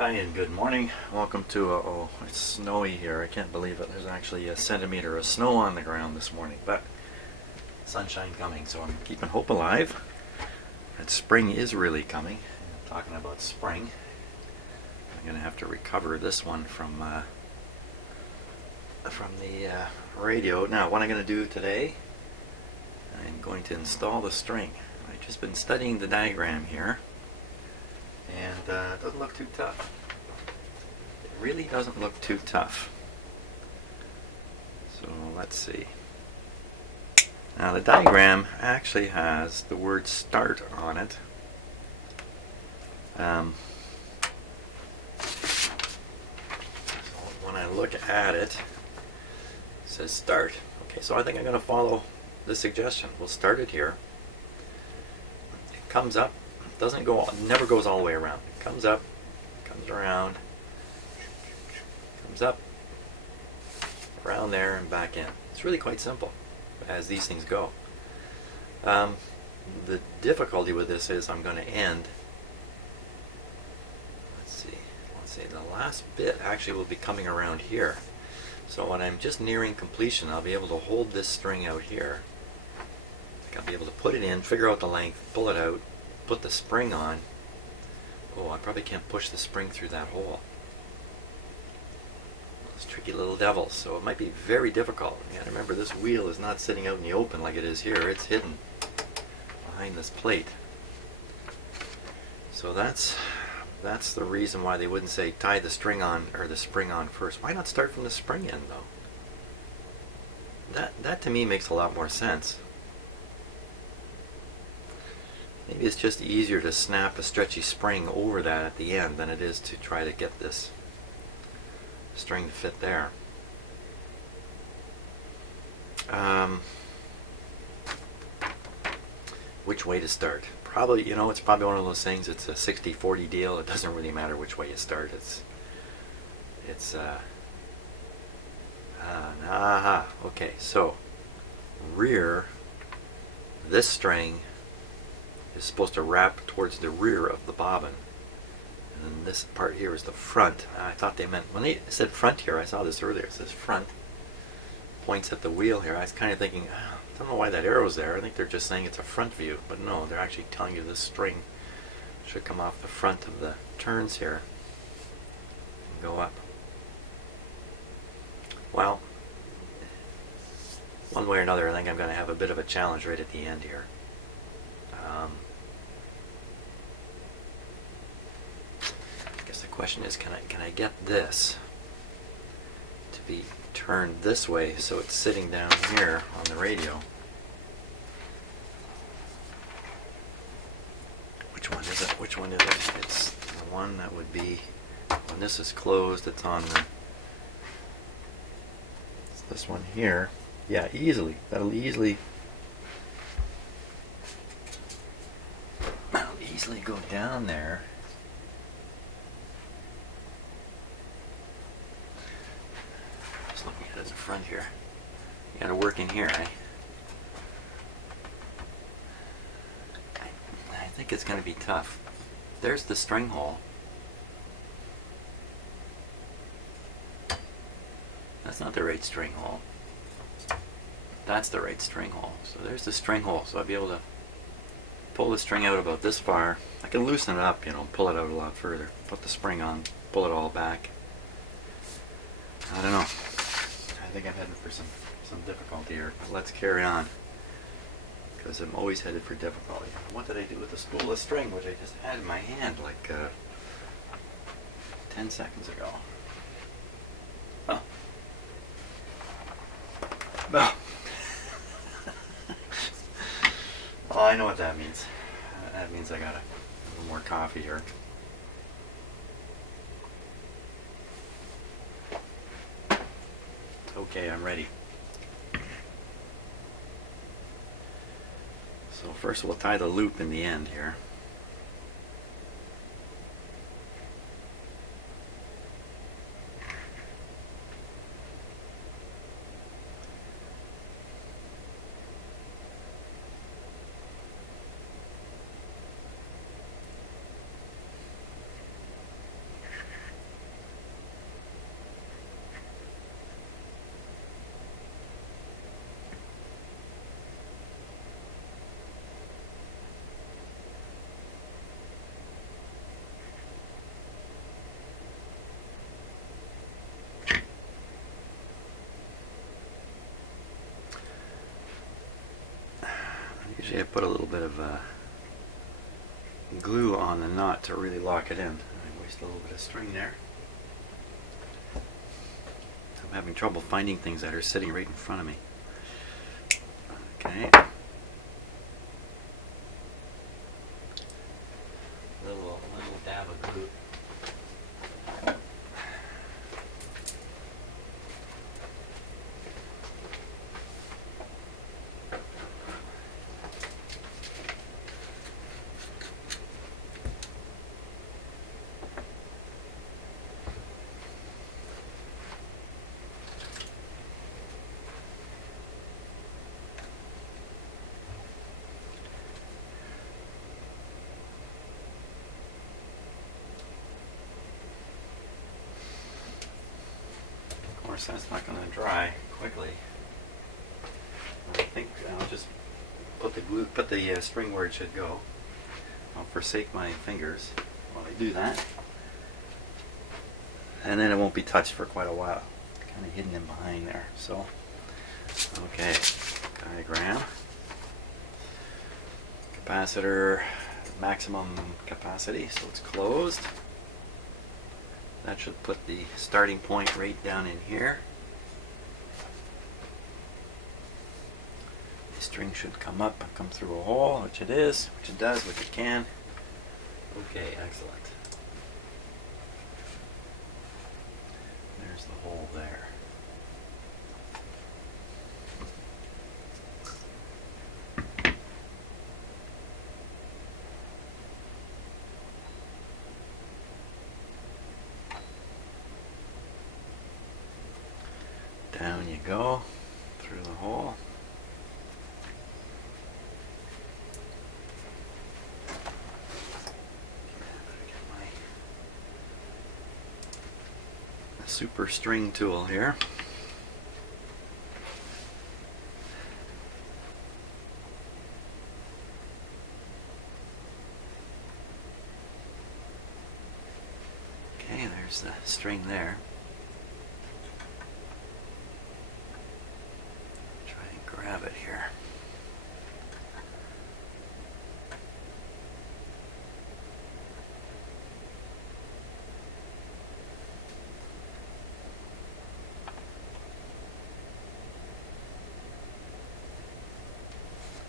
Hi and good morning. Welcome to, oh, it's snowy here. I can't believe it. There's actually a centimeter of snow on the ground this morning, but sunshine coming, so I'm keeping hope alive. And spring is really coming. And talking about spring, I'm going to have to recover this one from the radio. Now, what I'm going to do today, I'm going to install the string. I've just been studying the diagram here. And it doesn't look too tough. It really doesn't look too tough. So let's see. Now the diagram actually has the word start on it. So when I look at it, it says start. Okay, so I think I'm going to follow the suggestion. We'll start it here. It comes up. Doesn't go, never goes all the way around. It comes up, comes around, comes up, around there and back in. It's really quite simple as these things go. The difficulty with this is I'm going to end, let's see, the last bit actually will be coming around here. So when I'm just nearing completion, I'll be able to hold this string out here. I'll be able to put it in, figure out the length, pull it out, put the spring on. Oh, I probably can't push the spring through that hole. Those tricky little devils. So it might be very difficult. You gotta remember, this wheel is not sitting out in the open like it is here. It's hidden behind this plate. So that's the reason why they wouldn't say tie the string on or the spring on first. Why not start from the spring end though? That to me makes a lot more sense. Maybe it's just easier to snap a stretchy spring over that at the end than it is to try to get this string to fit there. Which way to start? Probably, it's probably one of those things, it's a 60-40 deal. It doesn't really matter which way you start. Okay, so rear, this string is supposed to wrap towards the rear of the bobbin, and then this part here is the front. I thought they meant, when they said front here, I saw this earlier, it says front, points at the wheel here. I was kind of thinking, I don't know why that arrow's there. I think they're just saying it's a front view, but no, they're actually telling you this string should come off the front of the turns here and go up. Well, one way or another, I think I'm going to have a bit of a challenge right at the end here. I guess the question is, can I get this to be turned this way so it's sitting down here on the radio? Which one is it? Which one is it? It's the one that would be, when this is closed, it's on the, it's this one here. Yeah, easily. That'll easily go down there. Just looking at it in the front here. You gotta work in here, eh? I think it's gonna be tough. There's the string hole. That's not the right string hole. That's the right string hole. So there's the string hole. So I'll be able to pull the string out about this far. I can loosen it up, pull it out a lot further. Put the spring on, pull it all back. I don't know. I think I'm heading for some difficulty here. But let's carry on, because I'm always headed for difficulty. What did I do with the spool of string, which I just had in my hand like 10 seconds ago? Oh. No. Oh, I know what that means. That means I got a little more coffee here. Okay, I'm ready. So first we'll tie the loop in the end here. put a little bit of glue on the knot to really lock it in. I waste a little bit of string there. I'm having trouble finding things that are sitting right in front of me. Okay. Little dab of glue. Of course, that's not going to dry quickly. I think I'll just put the string where it should go. I'll forsake my fingers while I do that, and then it won't be touched for quite a while. Kind of hidden in behind there. So, okay, diagram. Capacitor maximum capacity, so it's closed. That should put the starting point right down in here. The string should come up and come through a hole, which it is, which it does, which it can. Okay, excellent. There's the hole there. Down you go, through the hole. Get my super string tool here. Okay, there's the string there. Grab it here.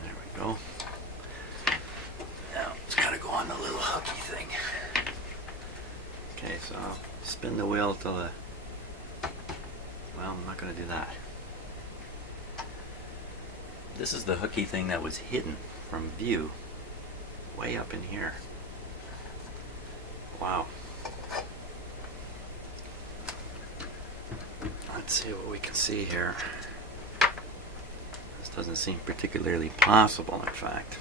There we go. Now it's got to go on the little hooky thing. Okay, so I'll spin the wheel till the... Well, I'm not going to do that. This is the hooky thing that was hidden from view way up in here. Wow. Let's see what we can see here. This doesn't seem particularly possible, in fact.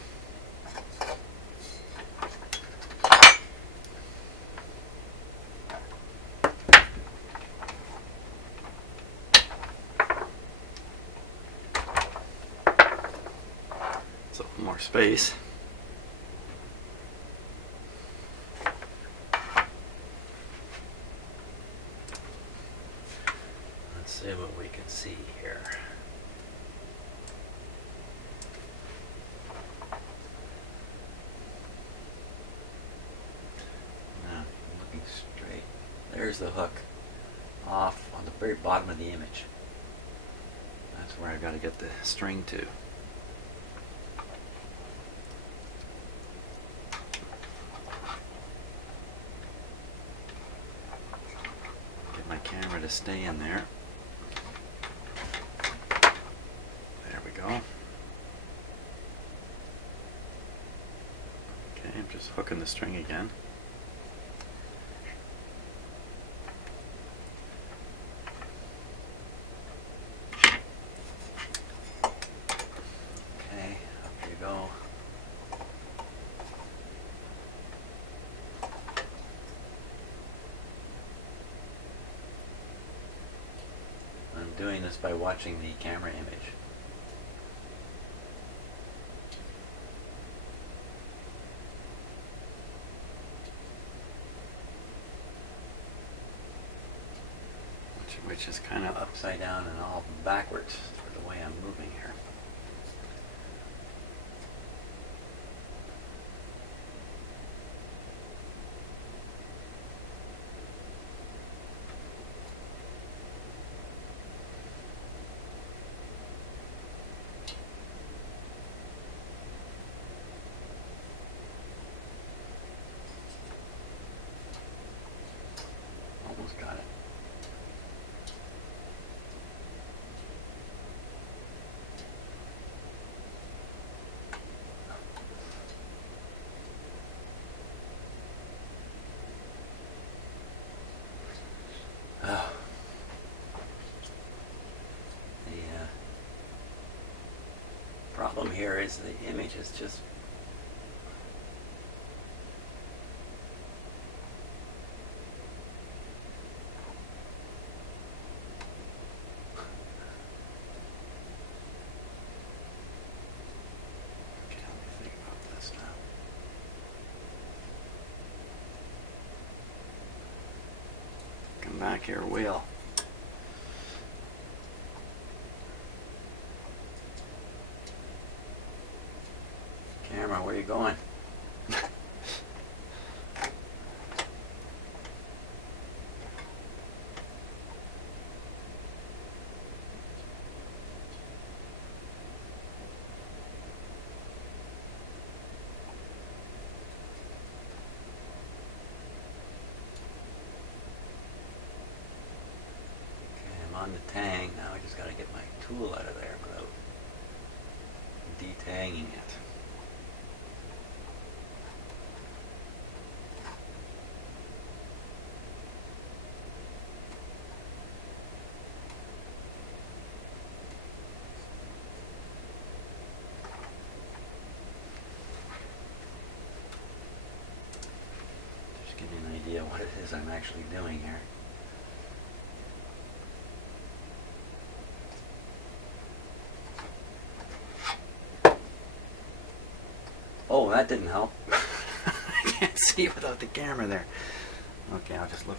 More space. Let's see what we can see here. Now, looking straight. There's the hook off on the very bottom of the image. That's where I've got to get the string to. My camera to stay in there. There we go. Okay, I'm just hooking the string again. Okay, up you go. I'm doing this by watching the camera image. Which is kind of upside down and all backwards for the way I'm moving here. almost got it. Oh. The problem here is the image is just back here, wheel. Camera, where are you going? On the tang, now I just got to get my tool out of there without detanging it. Just give you an idea what it is I'm actually doing here. Oh, that didn't help. I can't see without the camera there. Okay, I'll just look.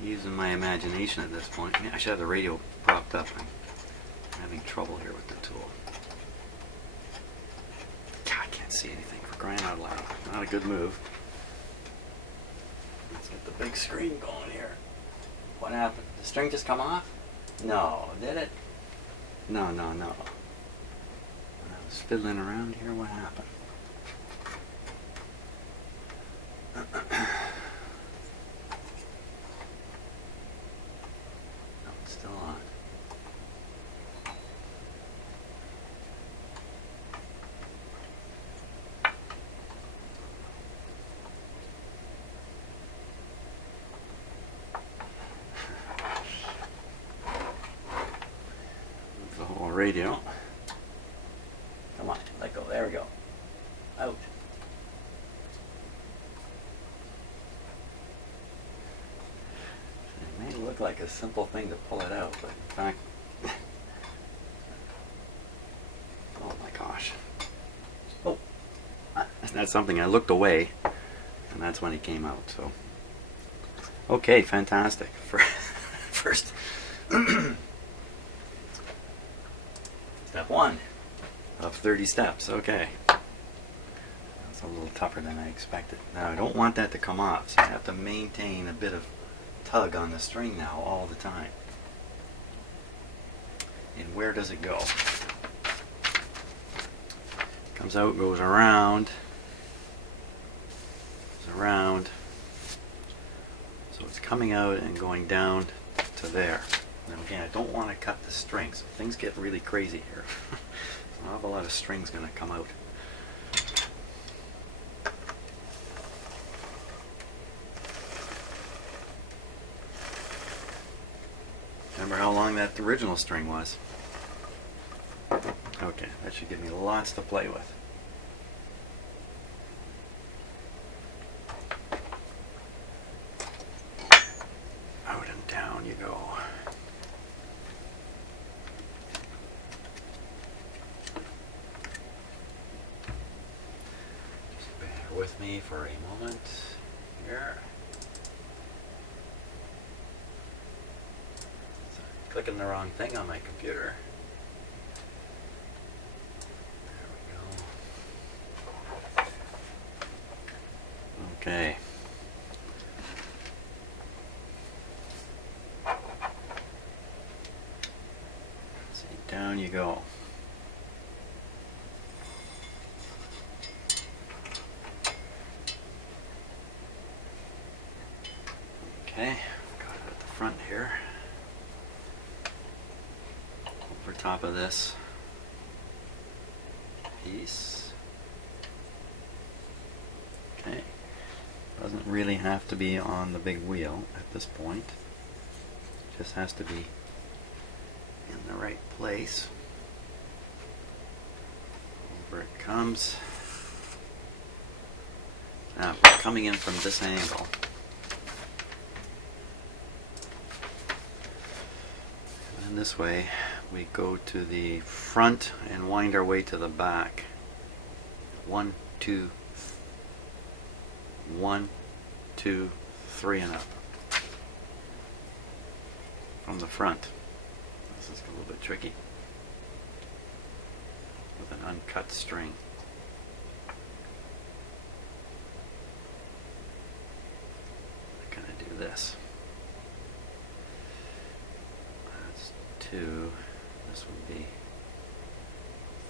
Using my imagination at this point. I should have the radio propped up. I'm having trouble here with the tool. God, I can't see anything for crying out loud. Not a good move. Let's get the big screen going here. What happened? Did the string just come off? No, did it? No. When I was fiddling around here, what happened? No, it's still on. The whole radio. Come on, let go. There we go. Out. It may look like a simple thing to pull it out, but in fact, oh my gosh. Oh, that's something. I looked away, and that's when it came out. So, okay, fantastic. First, step 1 of 30 steps. Okay. That's a little tougher than I expected. Now, I don't want that to come off, so I have to maintain a bit of tug on the string now all the time. And where does it go? Comes out, goes around, so it's coming out and going down to there. Now again, I don't want to cut the string, so things get really crazy here. An awful lot of string's going to come out. Remember how long that original string was? Okay, that should give me lots to play with. Out and down you go. Just bear with me for a moment here. Clicking the wrong thing on my computer. There we go. Okay. See, down you go. Okay, got it at the front here. Over top of this piece. Okay, doesn't really have to be on the big wheel at this point. Just has to be in the right place. Over it comes. Now, coming in from this angle. And this way, we go to the front and wind our way to the back. 1, 2, 1, 2, 3 and up. From the front. This is a little bit tricky. With an uncut string. I'm gonna do this. That's 2. This would be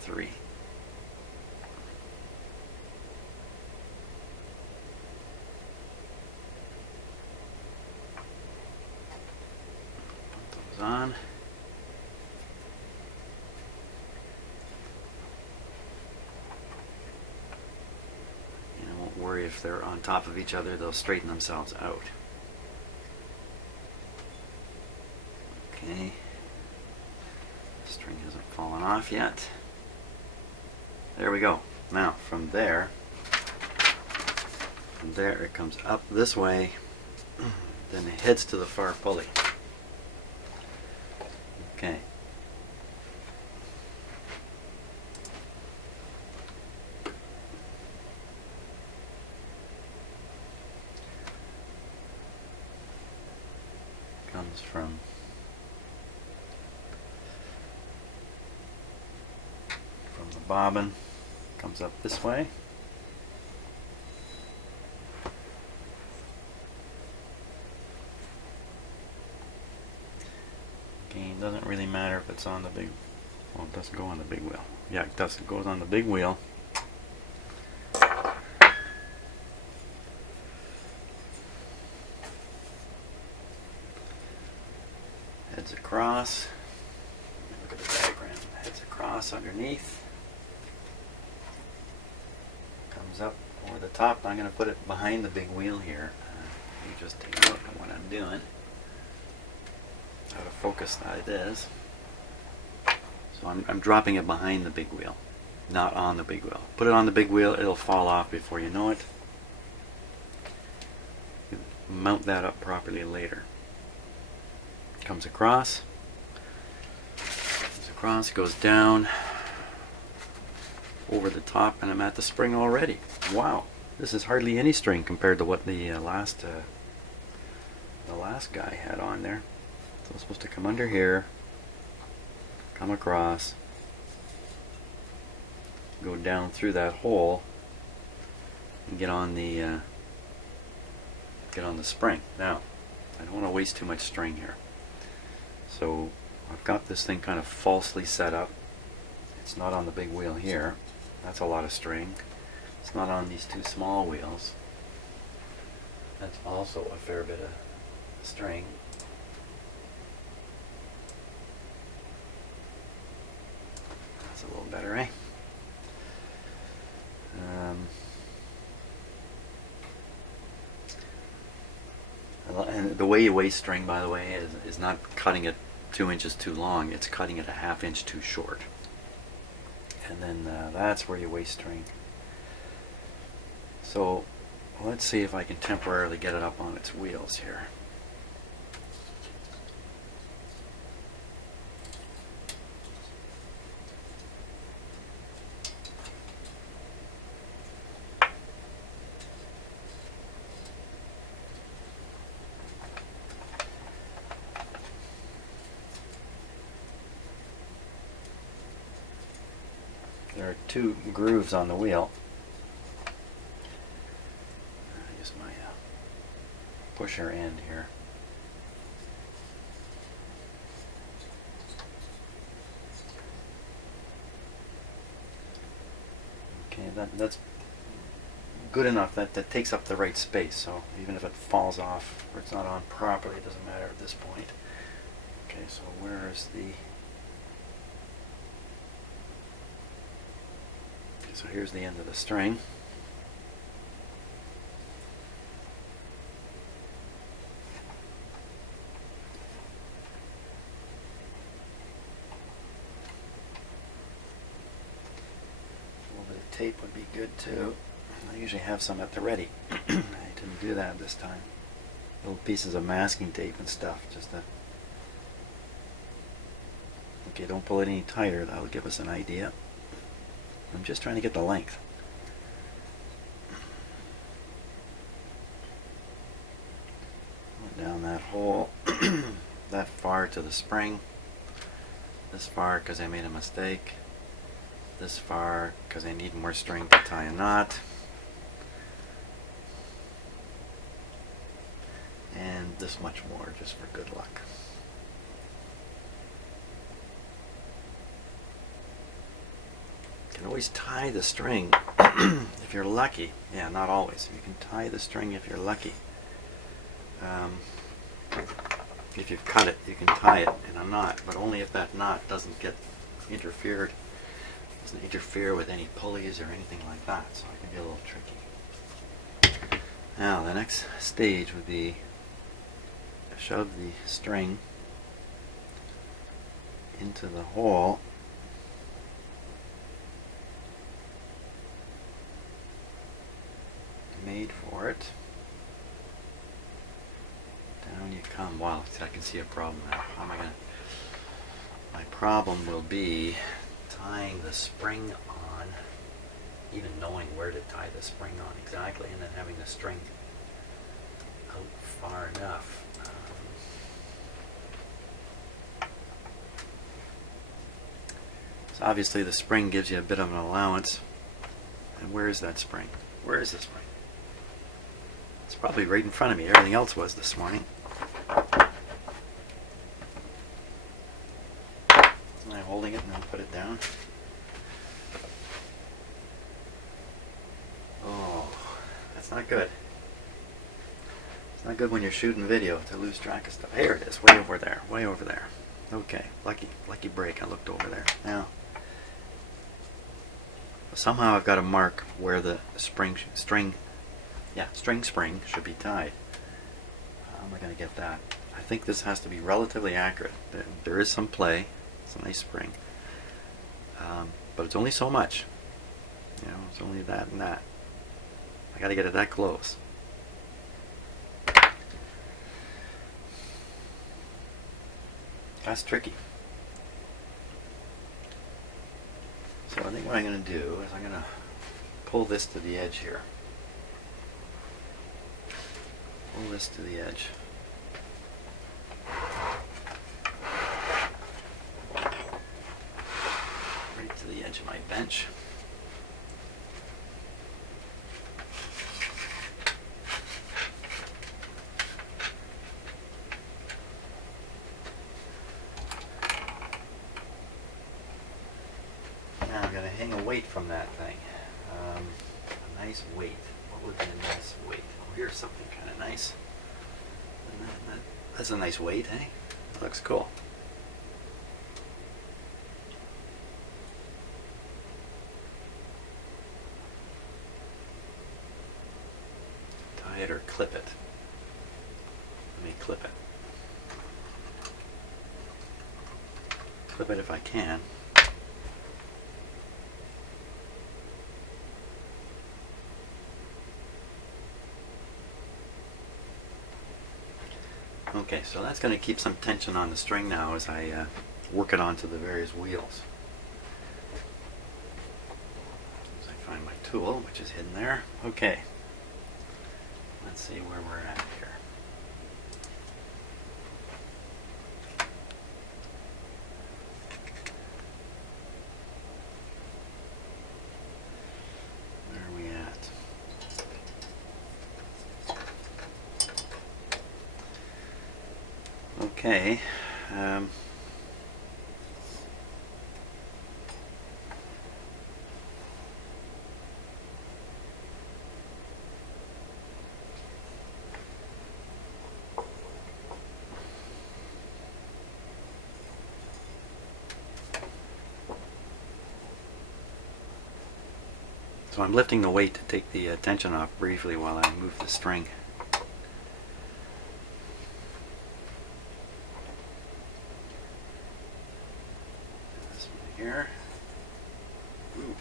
3. Put those on. And I won't worry if they're on top of each other, they'll straighten themselves out. Okay. String hasn't fallen off yet. There we go. Now from there it comes up this way, then it heads to the far pulley. Okay. Comes from the bobbin, comes up this way. Again, doesn't really matter if it's on the big, well, it doesn't go on the big wheel. Yeah, it does. It goes on the big wheel. Heads across. Look at the diagram. Heads across underneath. Comes up over the top. I'm going to put it behind the big wheel here. You just take a look at what I'm doing. Out of focus that it is. So I'm dropping it behind the big wheel, not on the big wheel. Put it on the big wheel, it'll fall off before you know it. You mount that up properly later. Comes across, goes down, over the top, and I'm at the spring already. Wow, this is hardly any string compared to what the last guy had on there. So it's supposed to come under here, come across, go down through that hole, and get on the spring. Now, I don't want to waste too much string here. So I've got this thing kind of falsely set up. It's not on the big wheel here. That's a lot of string. It's not on these two small wheels. That's also a fair bit of string. That's a little better, eh? And the way you waste string, by the way, is not cutting it 2 inches too long. It's cutting it a ½ inch too short. And then that's where you waste string. So let's see if I can temporarily get it up on its wheels here. There are 2 grooves on the wheel. I'll use my pusher end here. Okay, that's good enough that that takes up the right space. So even if it falls off or it's not on properly, it doesn't matter at this point. Okay, so where is the... Okay, so here's the end of the string. Tape would be good too. I usually have some at the ready. I didn't do that this time. Little pieces of masking tape and stuff, just to... Okay, don't pull it any tighter, that'll give us an idea. I'm just trying to get the length. Down that hole, that far to the spring, this far because I made a mistake, this far because I need more string to tie a knot, and this much more just for good luck. You can always tie the string if you're lucky. Yeah, not always. You can tie the string if you're lucky. If you've cut it, you can tie it in a knot, but only if that knot doesn't get interfered. Doesn't interfere with any pulleys or anything like that, so it can be a little tricky. Now the next stage would be to shove the string into the hole made for it. Down you come. Wow, I can see a problem now. How am I going to... My problem will be tying the spring on, even knowing where to tie the spring on exactly, and then having the string out far enough. So obviously the spring gives you a bit of an allowance. And where is that spring? Where is the spring? It's probably right in front of me. Everything else was this morning. Am I holding it and then put it down? Oh, that's not good. It's not good when you're shooting video to lose track of stuff. Here it is, way over there, way over there. Okay, lucky break. I looked over there. Now, somehow I've got to mark where the spring spring should be tied. How am I going to get that? I think this has to be relatively accurate. There is some play. It's a nice spring. But it's only so much. You know, it's only that and that. I got to get it that close. That's tricky. So I think what I'm going to do is I'm going to pull this to the edge here. Pull this to the edge. Right to the edge of my bench. Now I'm going to hang a weight from that thing. A nice weight. What would be a nice weight? Oh, here's something kind of nice. That's a nice weight, eh? That looks cool. Tie it or clip it. Let me clip it. Clip it if I can. Okay, so that's going to keep some tension on the string now as I work it onto the various wheels. As I find my tool, which is hidden there. Okay, let's see where we're at here. Where are we at? Okay. So I'm lifting the weight to take the tension off briefly while I move the string. This one here. Ooh,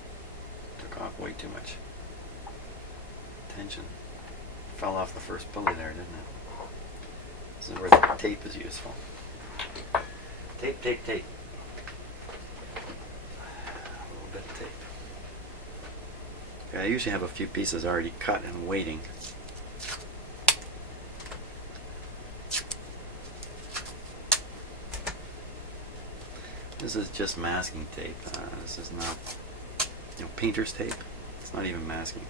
took off way too much. Tension. Fell off the first pulley there, didn't it? This is where the tape is useful. Tape, tape, tape. A little bit of tape. Okay, I usually have a few pieces already cut and waiting. This is just masking tape. This is not, painter's tape. It's not even masking.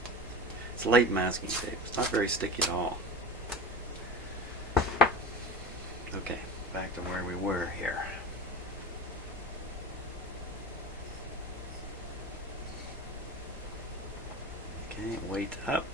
It's light masking tape. It's not very sticky at all. Okay, back to where we were here. Okay, weight up.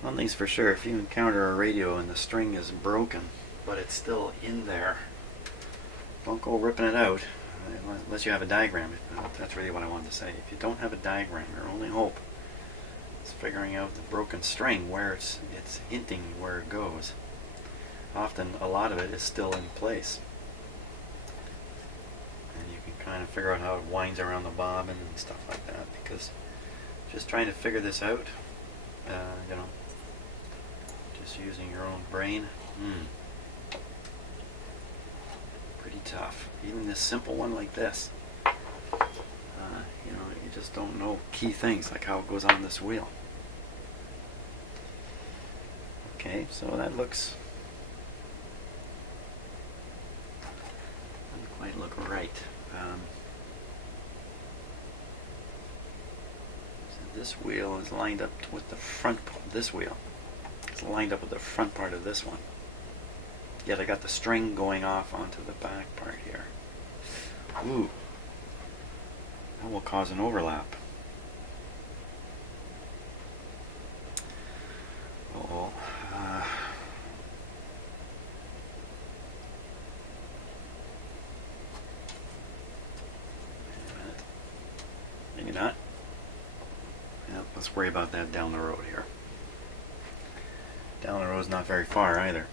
One thing's for sure, if you encounter a radio and the string is broken, but it's still in there, don't go ripping it out unless you have a diagram. That's really what I wanted to say. If you don't have a diagram, your only hope is figuring out the broken string, where it's hinting where it goes. Often a lot of it is still in place, and you can kind of figure out how it winds around the bobbin and stuff like that, because just trying to figure this out, just using your own brain, pretty tough. Even this simple one like this, you just don't know key things like how it goes on this wheel. Okay, so that looks, doesn't quite look right. So this wheel is lined up with the front part. This wheel is lined up with the front part of this one. Yet I got the string going off onto the back part here. Ooh, that will cause an overlap. Uh-oh. Wait a minute. Maybe not. Yep, let's worry about that down the road here. Down the road is not very far either.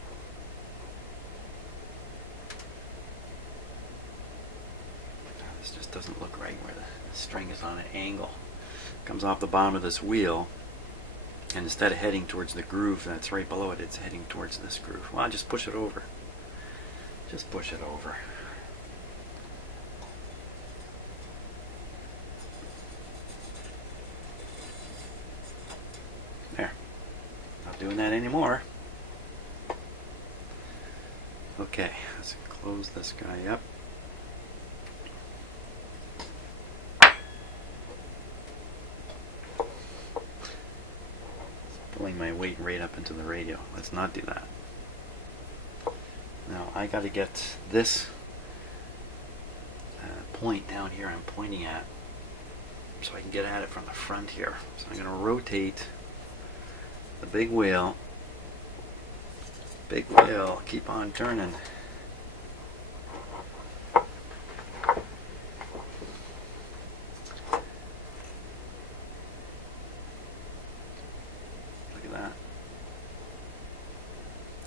This just doesn't look right where the string is on an angle. It comes off the bottom of this wheel, and instead of heading towards the groove that's right below it, it's heading towards this groove. Well, just push it over. Just push it over. There. Not doing that anymore. Okay, let's close this guy up. Pulling my weight right up into the radio. Let's not do that. Now I got to get this point down here I'm pointing at so I can get at it from the front here. So I'm going to rotate the big wheel. Big wheel, keep on turning.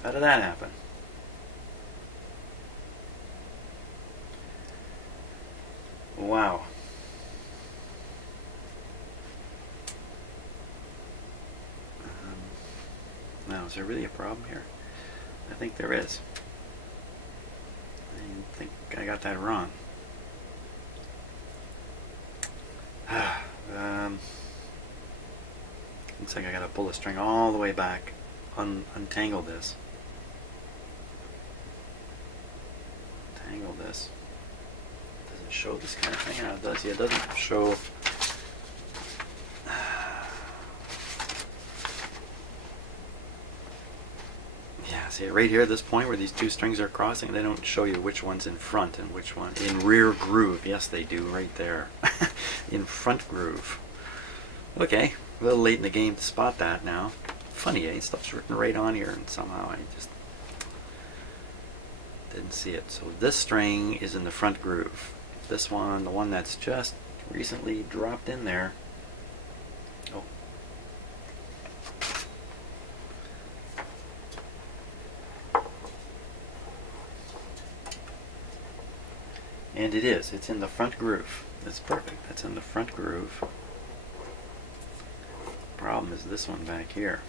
How did that happen? Wow. Now, is there really a problem here? I think there is. I think I got that wrong. Looks like I gotta pull the string all the way back, untangle this. Untangle this. Does it show this kind of thing? Yeah, it does. Yeah, it doesn't show. Yeah, see right here at this point where these two strings are crossing, they don't show you which one's in front and which one in rear groove. Yes, they do right there. In front groove. Okay, a little late in the game to spot that now. Funny, eh? Stuff's written right on here, and somehow I just didn't see it. So this string is in the front groove. This one, the one that's just recently dropped in there. Oh. And it is. It's in the front groove. That's perfect. That's in the front groove. Problem is this one back here.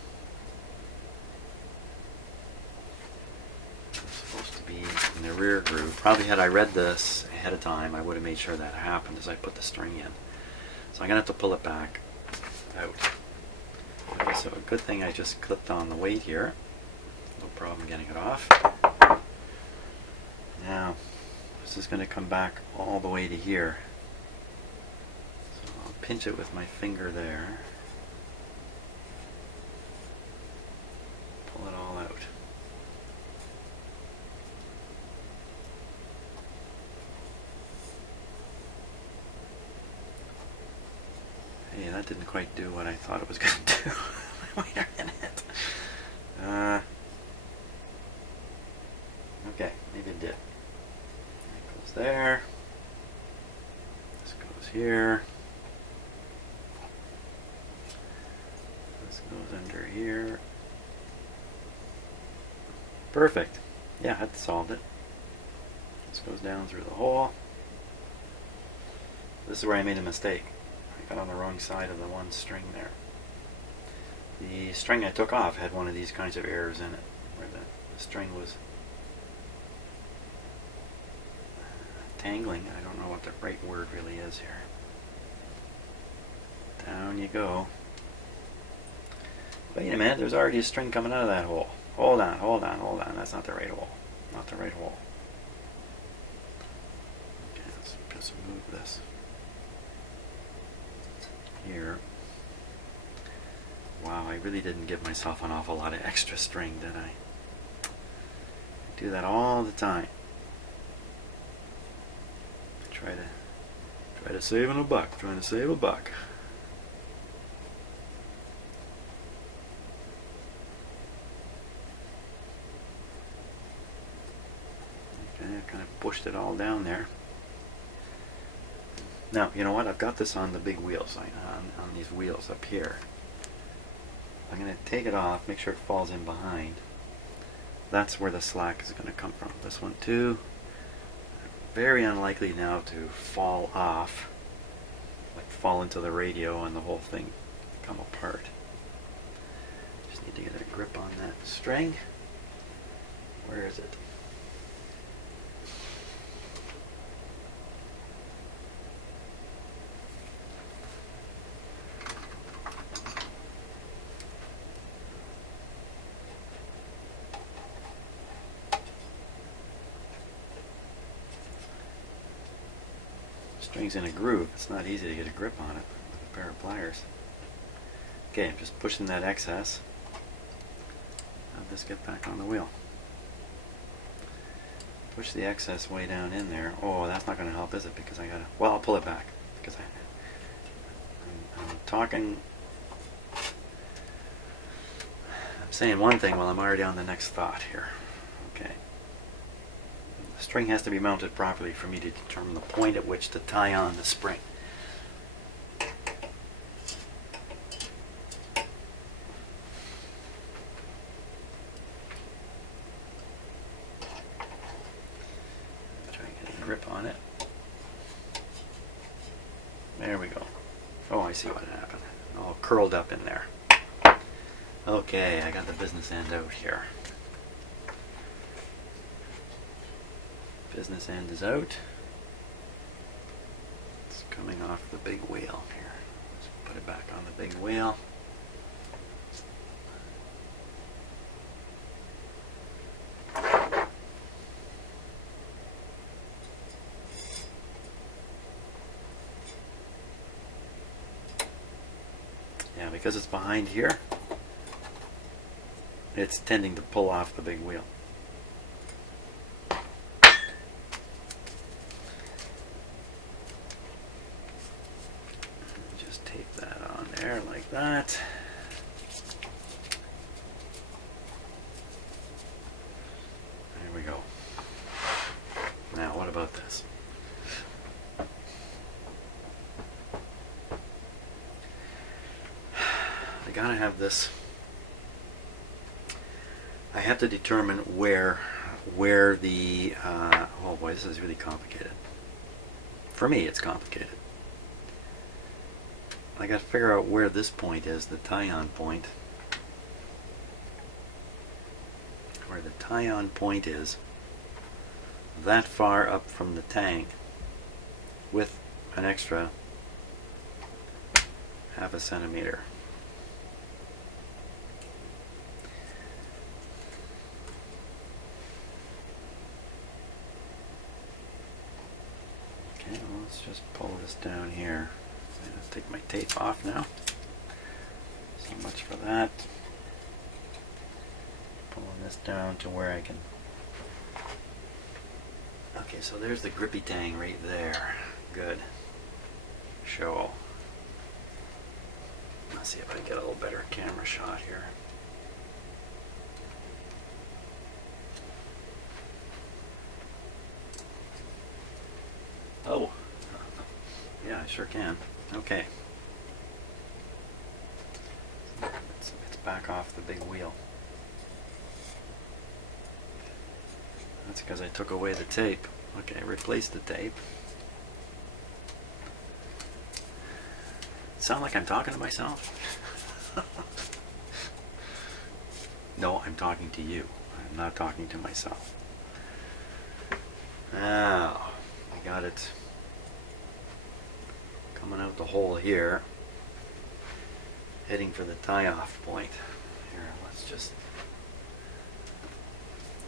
It's supposed to be in the rear groove. Probably had I read this ahead of time, I would have made sure that happened as I put the string in. So I'm going to have to pull it back out. Okay, so a good thing I just clipped on the weight here. No problem getting it off. Now, this is going to come back all the way to here. So I'll pinch it with my finger there. Pull it all out. Hey, that didn't quite do what I thought it was going to do. Wait a minute. Okay, maybe it did. It goes there. This goes here. This goes under here. Perfect. Yeah, that solved it. This goes down through the hole. This is where I made a mistake. I got on the wrong side of the one string there. The string I took off had one of these kinds of errors in it, where the string was tangling. I don't know what the right word really is here. Down you go. Wait a minute, there's already a string coming out of that hole. Hold on, hold on, hold on. That's not the right hole. Not the right hole. Okay, let's just move this here. Wow, I really didn't give myself an awful lot of extra string, did I? I do that all the time. Try to save a buck. Trying to save a buck. Okay, I kind of pushed it all down there. Now, you know what? I've got this on the big wheels, on these wheels up here. I'm going to take it off, make sure it falls in behind. That's where the slack is going to come from. This one too. Very unlikely now to fall off, like fall into the radio and the whole thing come apart. Just need to get a grip on that string. Where is it? String's in a groove. It's not easy to get a grip on it with a pair of pliers. Okay, I'm just pushing that excess. Have this get back on the wheel. Push the excess way down in there. Oh, that's not going to help, is it? Because I gotta. Well, I'll pull it back because I'm talking. I'm saying one thing while I'm already on the next thought here. Okay. The string has to be mounted properly for me to determine the point at which to tie on the spring. Try and get a grip on it. There we go. Oh, I see what happened. All curled up in there. Okay, I got the business end out here. Business end is out. It's coming off the big wheel here. Let's put it back on the big wheel. Yeah, because it's behind here, it's tending to pull off the big wheel. Just tape that on there like that. about this. I gotta have this. I have to determine where the oh boy, this is really complicated. For me, it's complicated. I got to figure out where this point is, the tie-on point. Where the tie-on point is, that far up from the tank, with an extra half a centimeter. Okay, well, let's just pull this down here. I'm going to take my tape off now. So much for that. Pulling this down to where I can. Okay, so there's the grippy tang right there. Good. Show. Let's see if I can get a little better camera shot here. Oh, yeah, I sure can. Okay. It's back off the big wheel. That's because I took away the tape. Okay, replace the tape. Sound like I'm talking to myself? No, I'm talking to you. I'm not talking to myself. Now, I got it coming out the hole here, heading for the tie-off point. Here, let's just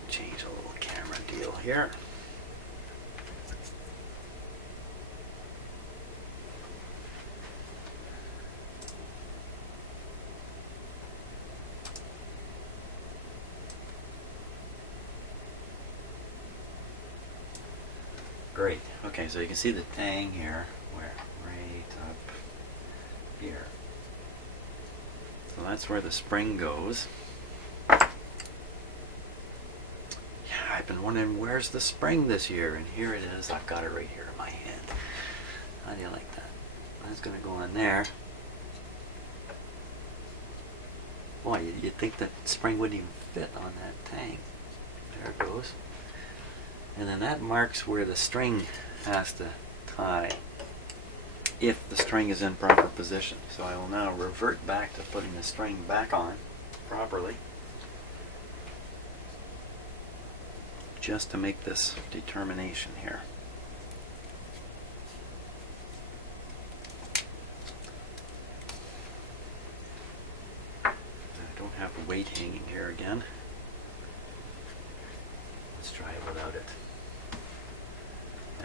change a little camera deal here. Great. Okay, so you can see the tang here. Where? Right up here. So that's where the spring goes. Yeah, I've been wondering where's the spring this year, and here it is. I've got it right here in my hand. How do you like that? That's going to go on there. Boy, you'd think that spring wouldn't even fit on that tang. There it goes. And then that marks where the string has to tie if the string is in proper position. So I will now revert back to putting the string back on properly, just to make this determination here. I don't have the weight hanging here again. Let's try it without it.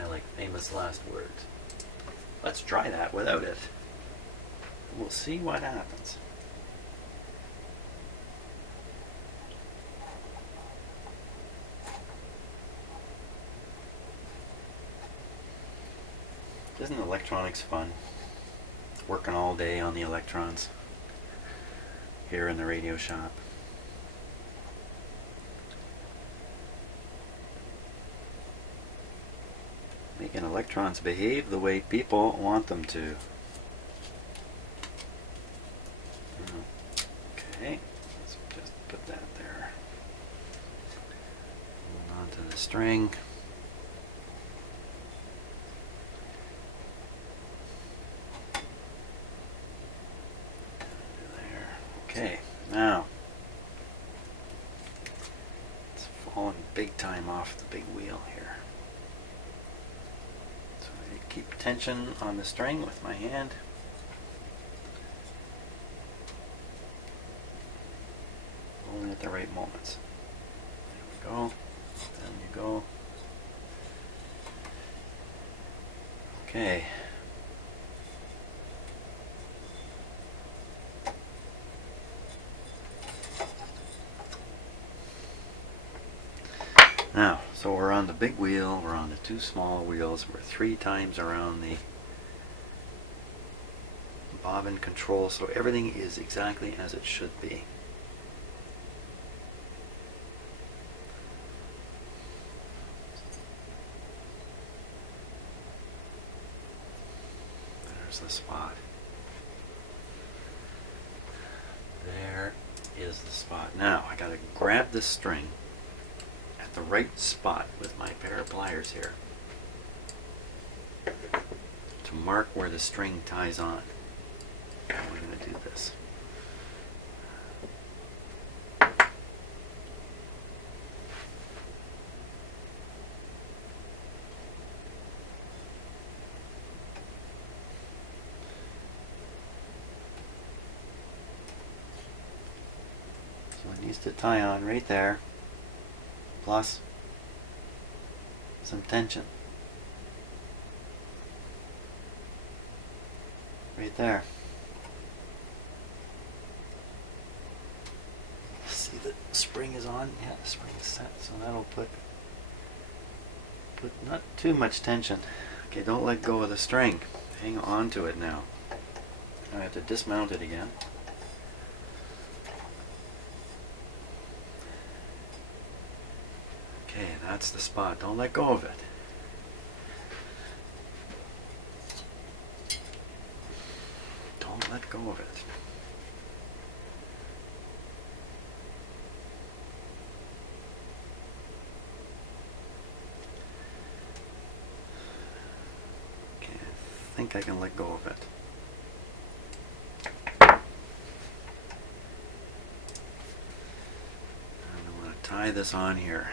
I like famous last words. Let's try that without it. We'll see what happens. Isn't electronics fun? Working all day on the electrons here in the radio shop. Making electrons behave the way people want them to. Okay, let's just put that there. Hold on to the string. There. Okay, now it's falling big time off the big wheel here. Keep tension on the string with my hand. Only at the right moments. There we go. Down you go. Okay. Now, so we're on the big wheel, we're on the two small wheels, we're 3 times around the bobbin control, so everything is exactly as it should be. There's the spot. There is the spot. Now I gotta grab this string at the right spot with my pair of pliers here to mark where the string ties on. And we're gonna do this. So it needs to tie on right there, plus some tension right there. See, the spring is on. Yeah, the spring is set, so that'll put not too much tension. Okay, don't let go of the string. Hang on to it now. I have to dismount it again. Okay, that's the spot. Don't let go of it. Don't let go of it. Okay, I think I can let go of it. And I'm going to tie this on here.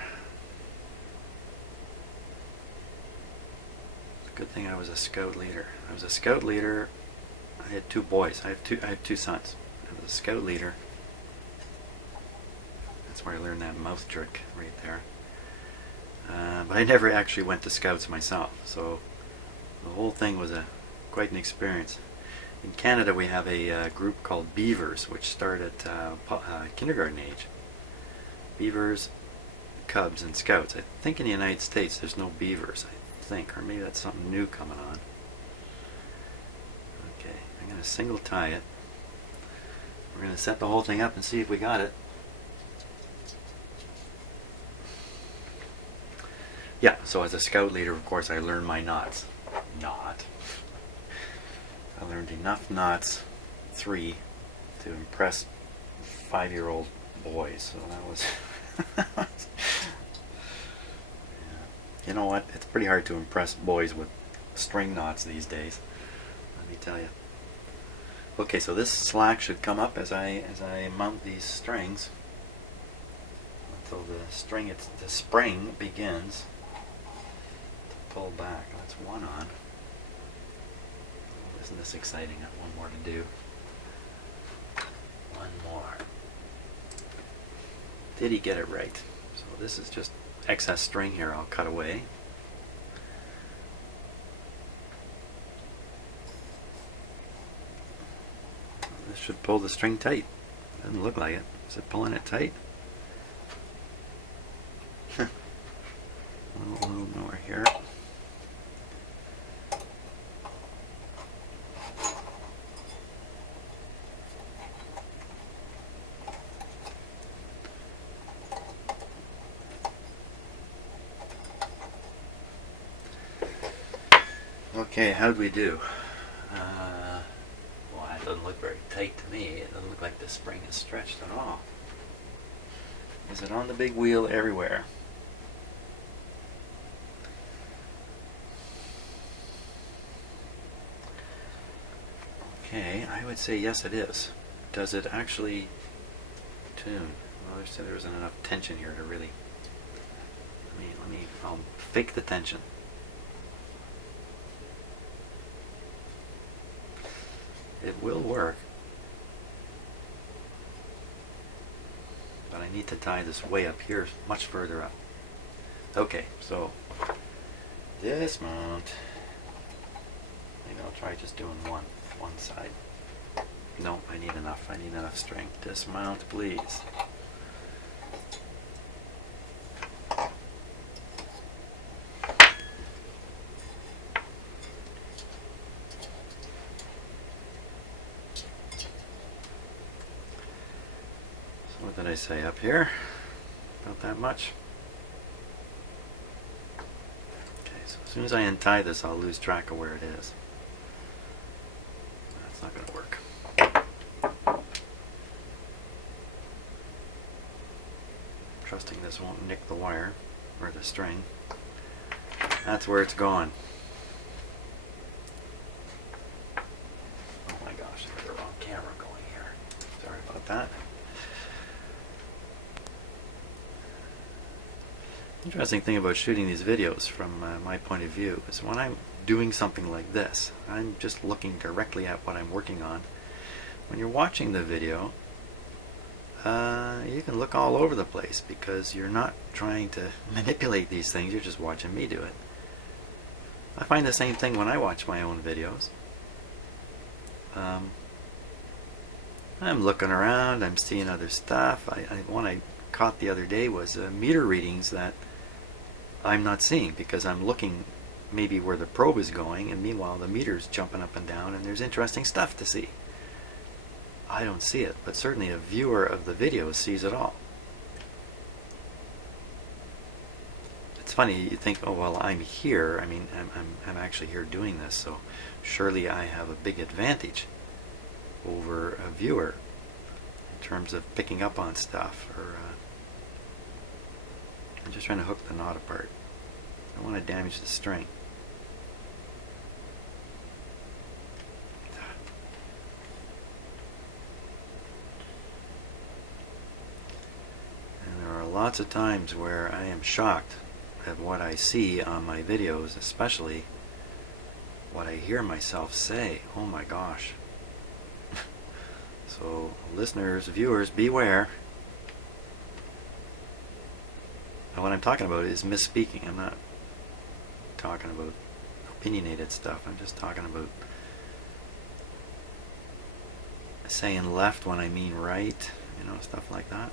Good thing I was a scout leader. I was a scout leader. I had two boys. I have two sons. I was a scout leader. That's where I learned that mouth trick right there. But I never actually went to scouts myself, so the whole thing was quite an experience. In Canada, we have a group called Beavers, which start at kindergarten age. Beavers, Cubs, and Scouts. I think in the United States there's no Beavers. Or maybe that's something new coming on. Okay, I'm going to single tie it. We're going to set the whole thing up and see if we got it. Yeah, so as a scout leader, of course, I learned my knots. I learned enough knots, 3, to impress 5-year-old boys. So that was... You know what? It's pretty hard to impress boys with string knots these days. Let me tell you. Okay, so this slack should come up as I mount these strings until the spring begins to pull back. That's one on. Oh, isn't this exciting? I have one more to do. One more. Did he get it right? So this is just excess string here. I'll cut away. This should pull the string tight. Doesn't look like it. Is it pulling it tight? A little more here. Okay, how'd we do? Well, that doesn't look very tight to me. It doesn't look like the spring is stretched at all. Is it on the big wheel everywhere? Okay, I would say yes it is. Does it actually tune? Well, there isn't enough tension here to really... I'll fake the tension. It will work, but I need to tie this way up here, much further up. Okay, so dismount. Maybe I'll try just doing one side. No, I need enough string. Dismount, please. What did I say up here? About that much? Okay, so as soon as I untie this, I'll lose track of where it is. this won't nick the wire or the string. That's where it's going. Oh my gosh, I got the wrong camera going here. Sorry about that. Interesting thing about shooting these videos from my point of view is when I'm doing something like this, I'm just looking directly at what I'm working on. When you're watching the video, you can look all over the place because you're not trying to manipulate these things, you're just watching me do it. I find the same thing when I watch my own videos. I'm looking around, I'm seeing other stuff. One I caught the other day was meter readings that I'm not seeing because I'm looking maybe where the probe is going, and meanwhile the meter's jumping up and down and there's interesting stuff to see. I don't see it, but certainly a viewer of the video sees it all. It's funny, you think, oh well, I'm here, I mean I'm actually here doing this, so surely I have a big advantage over a viewer in terms of picking up on stuff. Or I'm just trying to hook the knot apart. I don't want to damage the string. And there are lots of times where I am shocked at what I see on my videos, especially what I hear myself say. Oh my gosh. So listeners, viewers, beware. And what I'm talking about is misspeaking. I'm not talking about opinionated stuff. I'm just talking about saying left when I mean right, you know, stuff like that.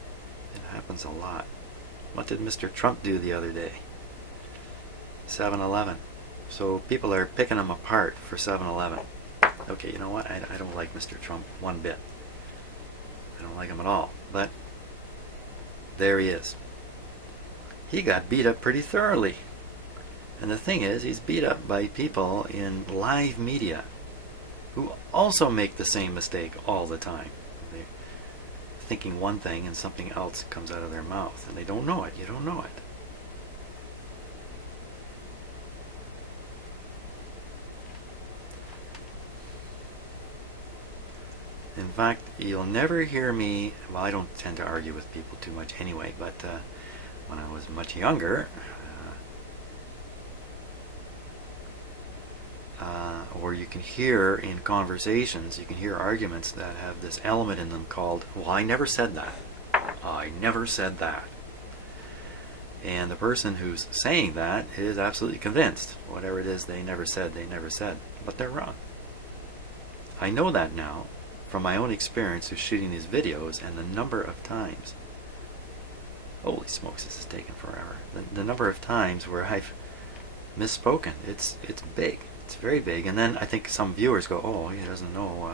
It happens a lot. What did Mr. Trump do the other day? 7-Eleven. So people are picking him apart for 7-Eleven. Okay, you know what? I don't like Mr. Trump one bit. I don't like him at all. But there he is. He got beat up pretty thoroughly. And the thing is, he's beat up by people in live media who also make the same mistake all the time. They're thinking one thing and something else comes out of their mouth, and they don't know it. You don't know it. In fact, you'll never hear me, well, I don't tend to argue with people too much anyway, but when I was much younger, or you can hear in conversations, you can hear arguments that have this element in them called, well, I never said that. I never said that. And the person who's saying that is absolutely convinced. Whatever it is they never said, they never said. But they're wrong. I know that now from my own experience of shooting these videos, and the number of times, holy smokes, this is taking forever. The number of times where I've misspoken, it's big. It's very big. And then I think some viewers go, oh, he doesn't know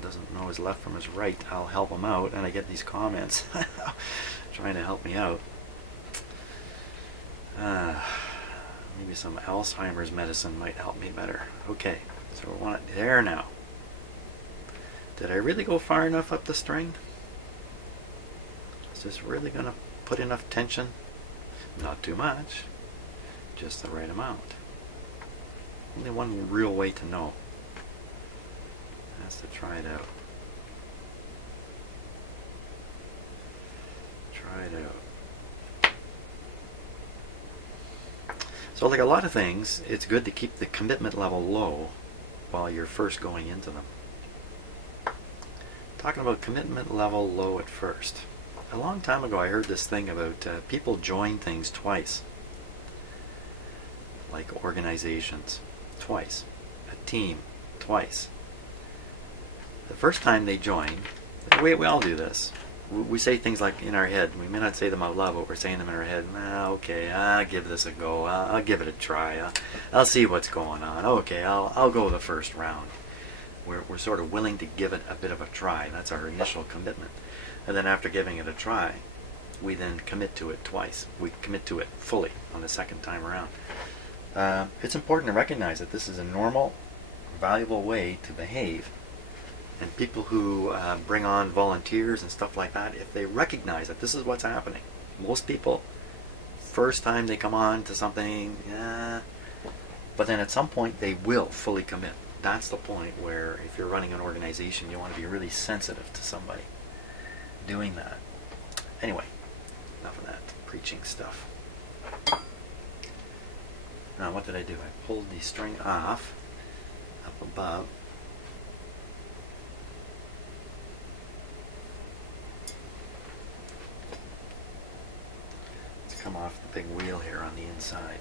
doesn't know his left from his right. I'll help him out. And I get these comments trying to help me out. Maybe some Alzheimer's medicine might help me better. Okay, so we want it there now. Did I really go far enough up the string? Is this really going to put enough tension? Not too much, just the right amount. Only one real way to know. That's to try it out. Try it out. So like a lot of things, it's good to keep the commitment level low while you're first going into them. Talking about commitment level low at first. A long time ago I heard this thing about people join things twice. Like organizations, twice. A team, twice. The first time they join, we all do this. We say things like in our head. We may not say them out loud, but we're saying them in our head. Okay, I'll give this a go. I'll give it a try. I'll see what's going on. Okay, I'll go the first round. We're sort of willing to give it a bit of a try. That's our initial commitment. And then after giving it a try, we then commit to it twice. We commit to it fully on the second time around. It's important to recognize that this is a normal, valuable way to behave. And people who bring on volunteers and stuff like that, if they recognize that this is what's happening, Most people, first time they come on to something, yeah, but then at some point they will fully commit. That's the point where if you're running an organization, you want to be really sensitive to somebody doing that. Anyway, enough of that preaching stuff. Now what did I do? I pulled the string off up above. Let's come off the big wheel here on the inside.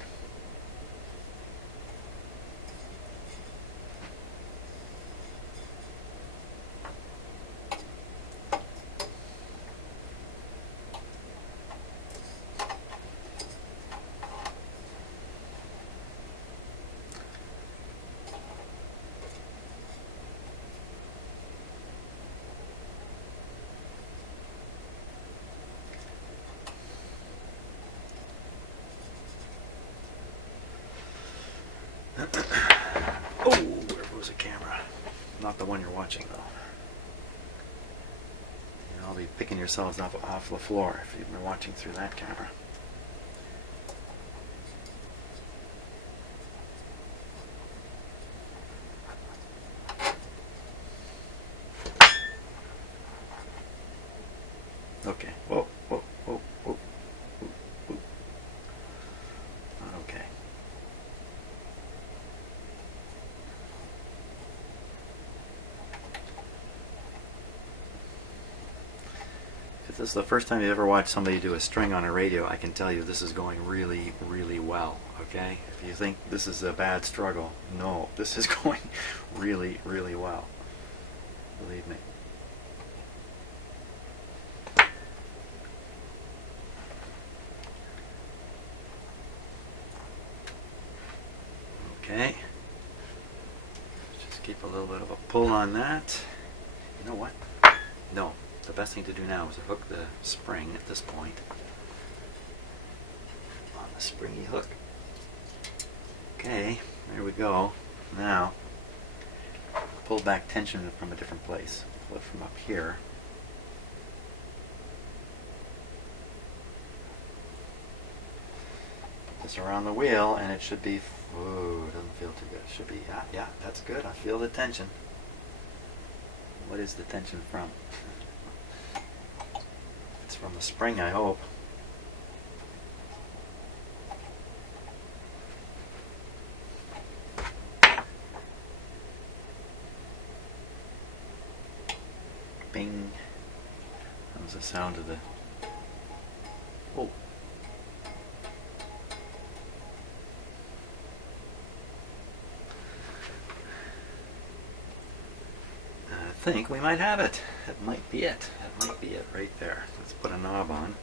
Oh, where goes the camera? Not the one you're watching, though. You'll all be picking yourselves up off the floor if you've been watching through that camera. Okay. Whoa, whoa, whoa, whoa, whoa, whoa. Not okay. If this is the first time you ever watched somebody do a string on a radio, I can tell you this is going really, really well, okay? If you think this is a bad struggle, no, this is going really, really well. Believe me. Okay. Just keep a little bit of a pull on that. You know what? No. The best thing to do now is to hook the spring at this point on the springy hook. Okay, there we go. Now, pull back tension from a different place. Pull it from up here. This around the wheel, and it should be. Ooh, doesn't feel too good. It should be. Yeah, that's good. I feel the tension. What is the tension from? It's from the spring, I hope. Bing. That was the sound of the. Oh. I think we might have it. That might be it. That might be it right there. Let's put a knob on.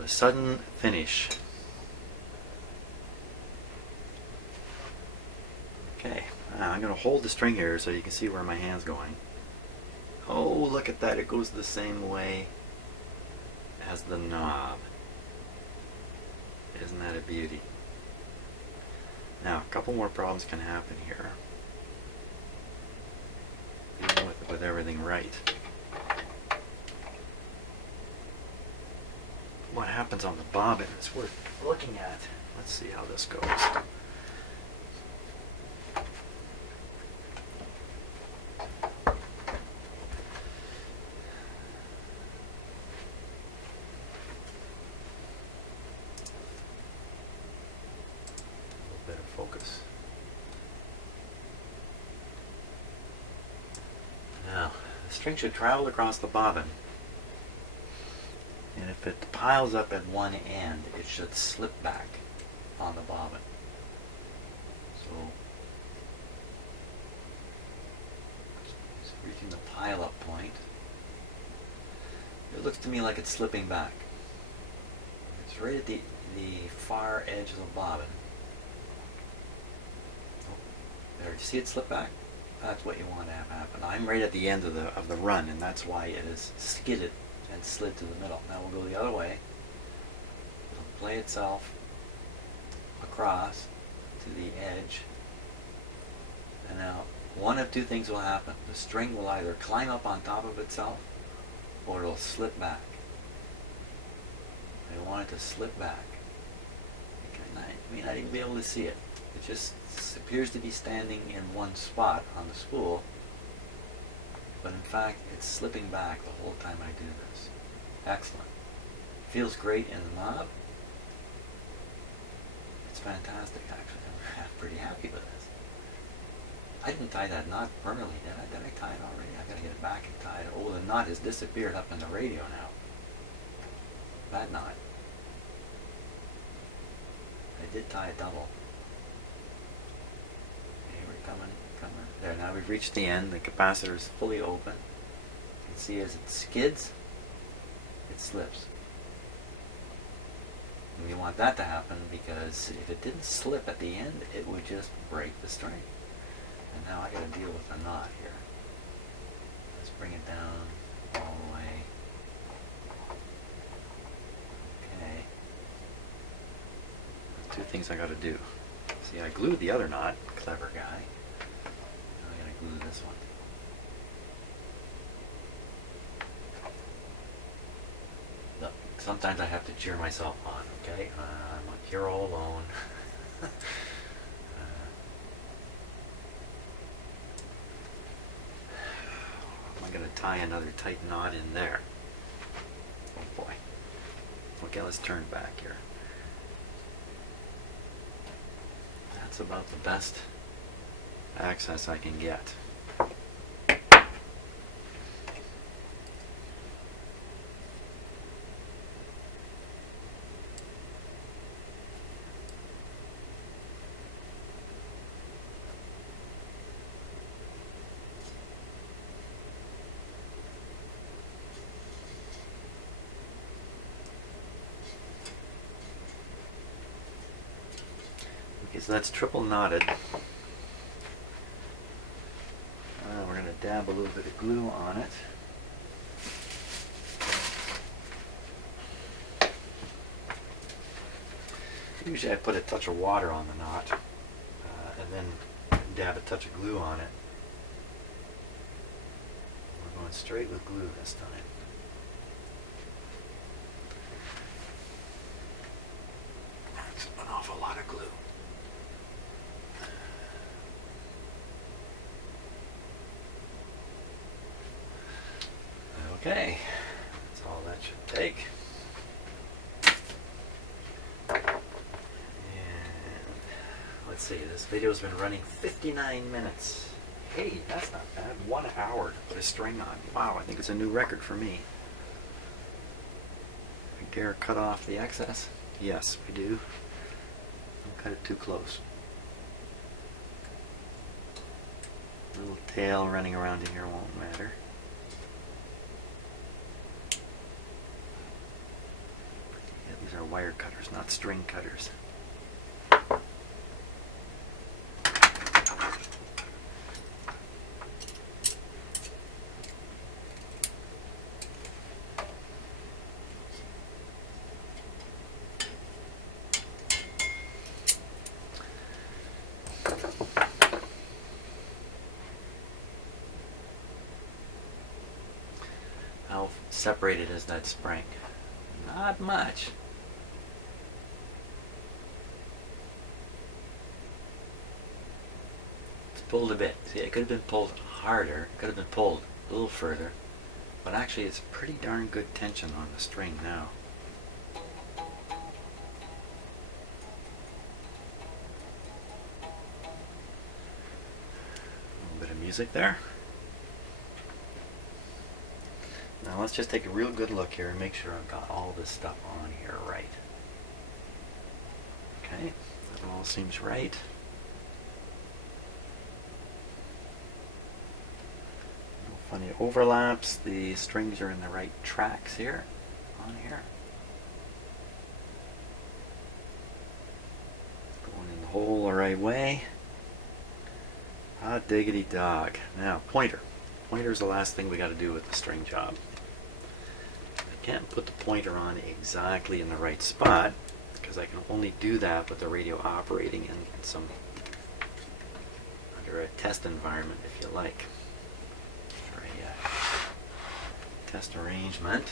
The sudden finish. Okay, I'm going to hold the string here so you can see where my hand's going. Oh, look at that. It goes the same way as the knob. Isn't that a beauty? Now, a couple more problems can happen here. Even with everything right. What happens on the bobbin is worth looking at. Let's see how this goes. Focus. Now, the string should travel across the bobbin, and if it piles up at one end, it should slip back on the bobbin. So, reaching the pile-up point, it looks to me like it's slipping back. It's right at the far edge of the bobbin. There, do you see it slip back? That's what you want to have happen. I'm right at the end of the run, and that's why it is skidded and slid to the middle. Now we'll go the other way. It'll play itself across to the edge, and now one of two things will happen. The string will either climb up on top of itself, or it'll slip back. I want it to slip back. You may not even be able to see it. It just appears to be standing in one spot on the spool, but in fact it's slipping back the whole time I do this. Excellent. Feels great in the knob. It's fantastic, actually. I'm pretty happy with this. I didn't tie that knot permanently, did I? Did I tie it already? I gotta get it back and tie it. Oh, the knot has disappeared up in the radio now. That knot. I did tie a double. Okay, we're coming. There, now we've reached the end. The capacitor is fully open. You can see as it skids, it slips. And we want that to happen because if it didn't slip at the end, it would just break the string. And now I got to deal with the knot here. Let's bring it down all the way. Okay. There's two things I got to do. See, I glued the other knot. Clever guy. Now I got to glue this one. Look, sometimes I have to cheer myself on. Okay, I'm here all alone. I'm going to tie another tight knot in there. Oh boy. Okay, let's turn back here. That's about the best access I can get. Okay, so that's triple knotted. We're going to dab a little bit of glue on it. Usually I put a touch of water on the knot and then dab a touch of glue on it. We're going straight with glue this time. That's an awful lot of glue. Okay, that's all that should take. And let's see, this video's been running 59 minutes. Hey, that's not bad. 1 hour to put a string on. Wow, I think it's a new record for me. I dare cut off the excess? Yes, we do. Don't cut it too close. Little tail running around in here won't matter. These are wire cutters, not string cutters. How separated is that spring? Not much. Pulled a bit. See, it could have been pulled harder. It could have been pulled a little further. But actually, it's pretty darn good tension on the string now. A little bit of music there. Now let's just take a real good look here and make sure I've got all this stuff on here right. Okay, that all seems right. Funny overlaps. The strings are in the right tracks here, on here. Going in the hole the right way. Hot diggity dog. Now, pointer. Pointer's the last thing we got to do with the string job. I can't put the pointer on exactly in the right spot because I can only do that with the radio operating in some under a test environment, if you like. test arrangement.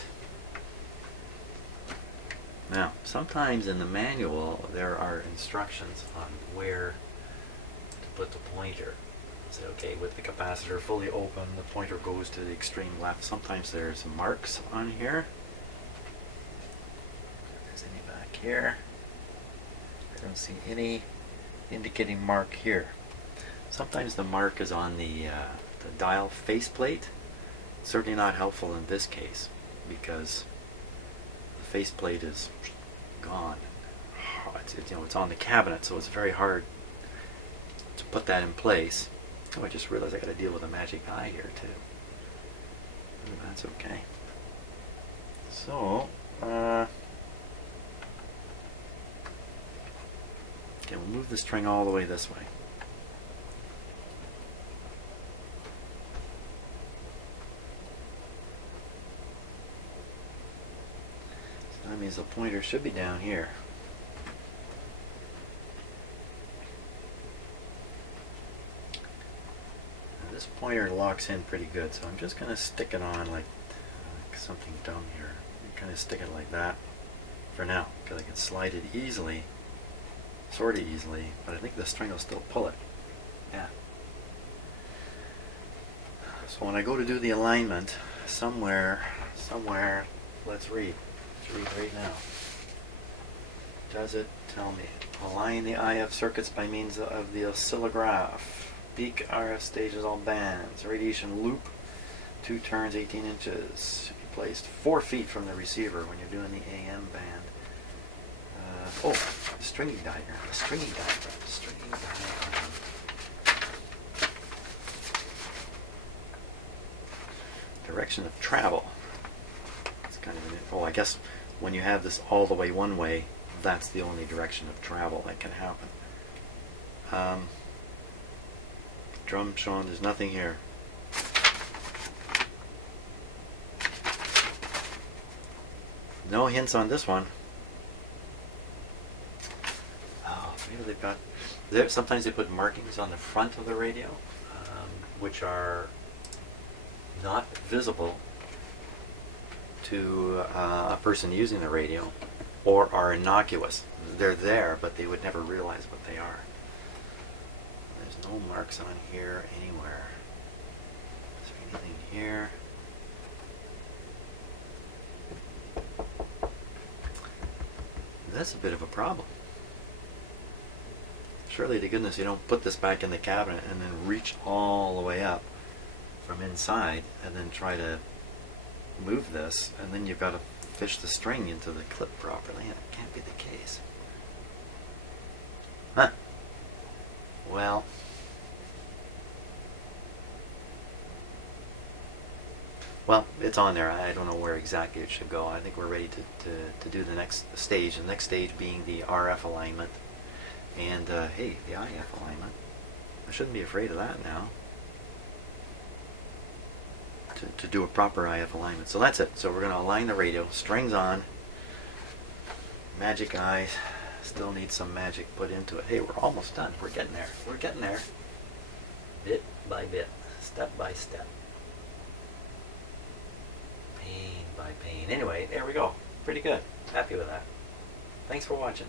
Now, sometimes in the manual there are instructions on where to put the pointer. Say, okay, with the capacitor fully open, the pointer goes to the extreme left. Sometimes there's marks on here. If there's any back here. I don't see any indicating mark here. Sometimes the mark is on the dial faceplate. Certainly not helpful in this case because the faceplate is gone. It's on the cabinet, so it's very hard to put that in place. Oh, I just realized I got to deal with a magic eye here too. Oh, that's okay. So, okay, we'll move the string all the way this way. So that means the pointer should be down here. This pointer locks in pretty good, so I'm just going to stick it on like something dumb here. Kind of stick it like that for now, because I can slide it easily, sort of easily, but I think the string will still pull it. Yeah. So when I go to do the alignment, somewhere, let's read. Let's read right now. Does it tell me? Align the IF circuits by means of the oscillograph. Peak RF stages, all bands. Radiation loop, 2 turns, 18 inches. Should be placed 4 feet from the receiver when you're doing the AM band. The stringing diagram. The stringing diagram. The stringing diagram. Direction of travel. It's kind of I guess when you have this all the way one way, that's the only direction of travel that can happen. Drum shown, there's nothing here. No hints on this one. Oh, maybe they've got... sometimes they put markings on the front of the radio, which are not visible to a person using the radio, or are innocuous. They're there, but they would never realize what they are. There's no marks on here anywhere. Is there anything here? That's a bit of a problem. Surely to goodness you don't put this back in the cabinet and then reach all the way up from inside and then try to move this, and then you've got to fish the string into the clip properly, and it can't be the case. Huh. Well, it's on there. I don't know where exactly it should go. I think we're ready to do the next stage. The next stage being the RF alignment. And, hey, the IF alignment. I shouldn't be afraid of that now. To do a proper IF alignment. So that's it. So we're going to align the radio. Strings on. Magic eye. Still need some magic put into it. Hey, we're almost done. We're getting there. We're getting there. Bit by bit. Step by step. Pain by pain. Anyway, there we go. Pretty good. Happy with that. Thanks for watching.